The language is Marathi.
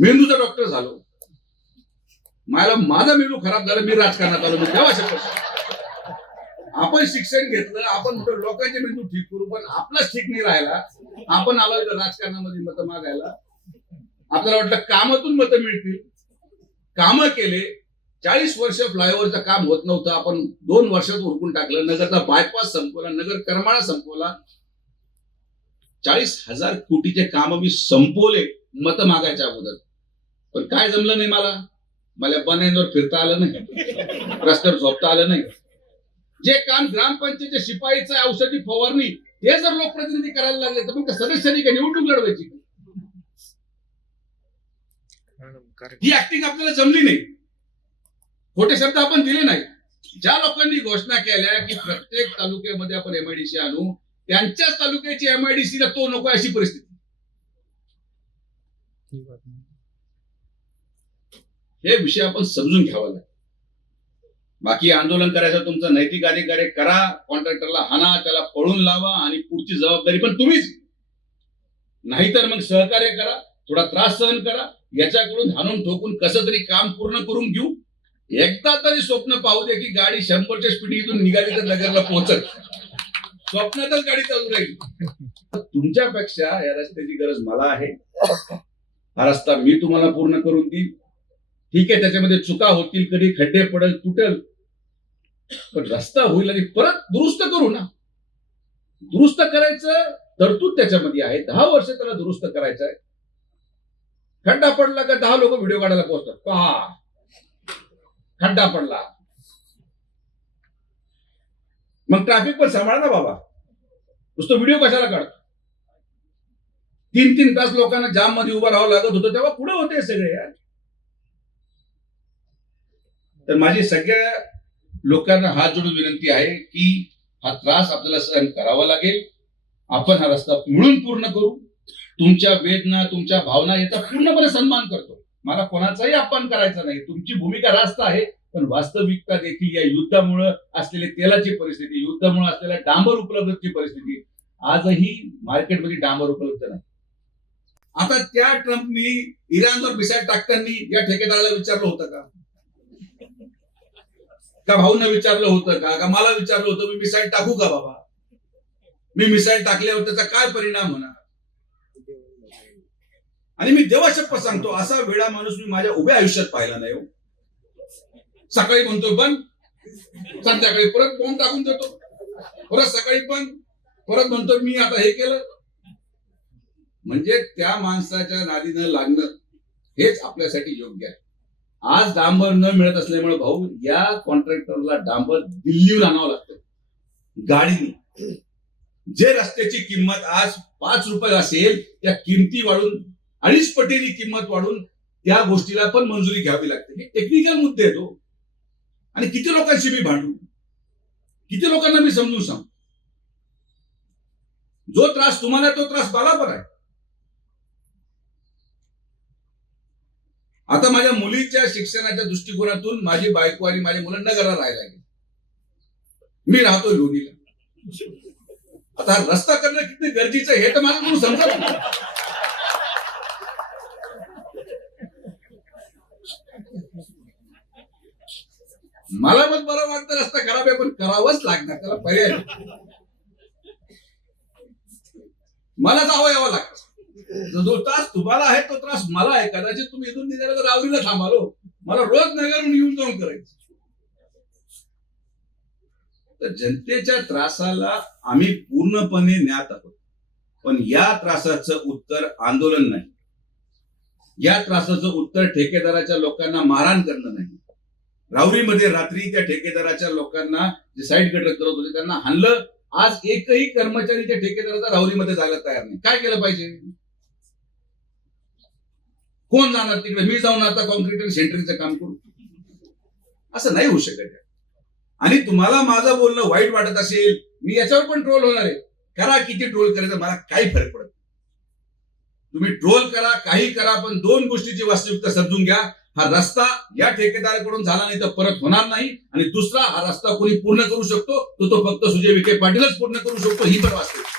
मेंदूचा डॉक्टर झालो, माझा मेंदू खराब झाला, मी राजकारणात आलो. तेव्हा शक्य आपण शिक्षण घेतलं, आपण लोकांचे मेंदू ठीक करू, पण आपलाच ठीक नाही राहिला. आपण आलो राजकारणामध्ये मतं मागायला. आपल्याला वाटलं कामातून मतं मिळतील, कामं केले. 40 वर्ष फ्लायओव्हरचं काम होत नव्हतं, आपण 2 वर्षात उरकून टाकलं. नगरचा बायपास संपवला, नगर करमाळा संपवला. 40,000 कोटीचे काम मी संपवले मतं मागायच्या अगोदर. पण काय जमलं नाही मला बनायवर फिरता आलं नाही, रस्त्यावर झोपता आलं नाही. जे काम ग्रामपंचायतीच्या शिपाईचं औषधी फवारणी हे जर लोकप्रतिनिधी करायला लागले तर मग सदस्यांनी काय निवडणूक लढवायची? ही ऍक्टिंग आपल्याला जमली नाही. खोटे शब्द आपण दिले नाही. ज्या लोकांनी घोषणा केल्या की प्रत्येक तालुक्यामध्ये आपण एमआयडीसी आणू, त्यांच्याच तालुक्याची एमआयडीसीला तो नको अशी परिस्थिती. हे विषय आपण समजून घ्यावा लागेल. बाकी आंदोलन करायचं तुमचं नैतिक अधिकार आहे, करा. कॉन्ट्रॅक्टरला हाना, त्याला पळून लावा आणि पुढची जबाबदारी पण तुम्हीच. नाहीतर मग सहकार्य करा, थोडा त्रास सहन करा, याच्याकडून हाणून ठोकून कसं तरी काम पूर्ण करून घेऊ. एकदा तरी स्वप्न पाहू दे की गाडी 100च्या स्पीडीतून निघाली तर नगरला पोहोचल. स्वप्नातच गाडी चालू राहील. तुमच्यापेक्षा या रस्त्याची गरज मला आहे. हा रस्ता मी तुम्हाला पूर्ण करून देईल. ठीक आहे, त्याच्यामध्ये चुका होतील, कधी खड्डे पडेल, तुटेल, पण रस्ता होईल आणि परत दुरुस्त करू ना. दुरुस्त करायचं तरतूद त्याच्यामध्ये आहे. 10 वर्ष त्याला दुरुस्त करायचं आहे. खड्डा पडला का 10 लोक व्हिडिओ काढायला पोहोचतात. पहा, खड्डा पडला. मग ट्रॅफिक पण सांभाळा ना बाबा. नुसतं व्हिडिओ कशाला काढतो? 3-3 तास लोकांना जाम मध्ये उभं राहावं लागत होतं, तेव्हा पुढे होते सगळे यार. तर माझी सगळ्या लोकांना हात जोडून विनंती आहे की हा त्रास आपल्याला सहन करावा लागेल. आपण हा रस्ता मिळून पूर्ण करू. तुमच्या वेदना, तुमच्या भावना याचा पूर्णपणे सन्मान करतो. मला कोणाचाही अपमान करायचा नाही. तुमची भूमिका रास्त आहे, पण वास्तविकता देखील या युद्धामुळे असलेली तेलाची परिस्थिती, युद्धामुळे असलेल्या डांबर उपलब्धतेची परिस्थिती, आजही मार्केटमध्ये डांबर उपलब्ध नाही. आता त्या ट्रम्पनी इराणवर मिसाईल टाकताना या ठेकेदाराला विचारलं होतं का भाऊंना विचारलं होतं का मला विचारलं होतं मी मिसाईल टाकू का बाबा? मी मिसाईल टाकल्यावर त्याचा काय परिणाम होणार? आणि मी देवा शपथ सांगतो, असा वेळा माणूस मी माझ्या उभ्या आयुष्यात पाहिला नाही. सकाळी म्हणतो पण, संध्याकाळी परत बॉम्ब टाकून देतो, परत सकाळी पण, परत म्हणतो मी आता हे केलं. म्हणजे त्या माणसाच्या नादी न लागणं हेच आपल्यासाठी योग्य आहे. आज डांबर न मिळत असल्यामुळे भाऊ या कॉन्ट्रॅक्टरला डांबर दिल्लीहून आणावं लागतं गाडीने. जे रस्त्याची किंमत आज 5 रुपये असेल, त्या किमती वाढून 2.5 पटीने किंमत वाढून त्या गोष्टीला पण मंजुरी घ्यावी लागते. हे टेक्निकल मुद्दे आहेत. आणि किती लोकांशी मी भांडू, किती लोकांना मी समजून सांगू. जो त्रास तुम्हाला तो त्रास मला पण आहे. आता माझ्या मुलीच्या शिक्षणाच्या दृष्टिकोनातून माझी बायको आणि माझी मुलं नगरला राहायला गेली. मी राहतोय लोणीला. आता हा रस्ता करणं किती गरजेचं हे तर मला कोणी समजत नाही. मला पण बरं वाटतं रस्ता खराब आहे, पण करावंच लागणार, त्याला पर्याय. मला जावं यावं लागतं. जो त्रास तुम्हाला आहे तो त्रास मला आहे. कदाचित तुम्ही इथून निघाला तर रावरीला थांबालो, मला रोज नगरून येऊन जाऊन करायचं. तर जनतेच्या त्रासाला आम्ही पूर्णपणे ज्ञात आहोत, पण या त्रासाचं उत्तर आंदोलन नाही. या त्रासाचं उत्तर ठेकेदाराच्या लोकांना मारहाण करणं नाही. राहुरीमध्ये रात्री त्या ठेकेदाराच्या लोकांना जे साईड गटर करत होते त्यांना हाणलं. आज एकही कर्मचारी त्या ठेकेदाराचा राहुरीमध्ये जायला तयार नाही. काय केलं पाहिजे? कोण जाणार तिकडे? मी जाऊन आता कॉन्क्रीट आणि सेंटरिंगचं काम करू? असं नाही होऊ शकत. आणि तुम्हाला माझं बोलणं वाईट वाटत असेल, मी याच्यावर पण ट्रोल होणार आहे. करा, किती ट्रोल करायचं मला काही फरक पडत. तुम्ही ट्रोल करा, काही करा, पण 2 गोष्टीची वास्तविकता समजून घ्या. हा रस्ता या ठेकेदाराकडून झाला नाही तर परत होणार नाही. आणि दुसरा, हा रस्ता कोणी पूर्ण करू शकतो तो फक्त सुजय विखे पाटीलच पूर्ण करू शकतो, ही पण वास्तविकता.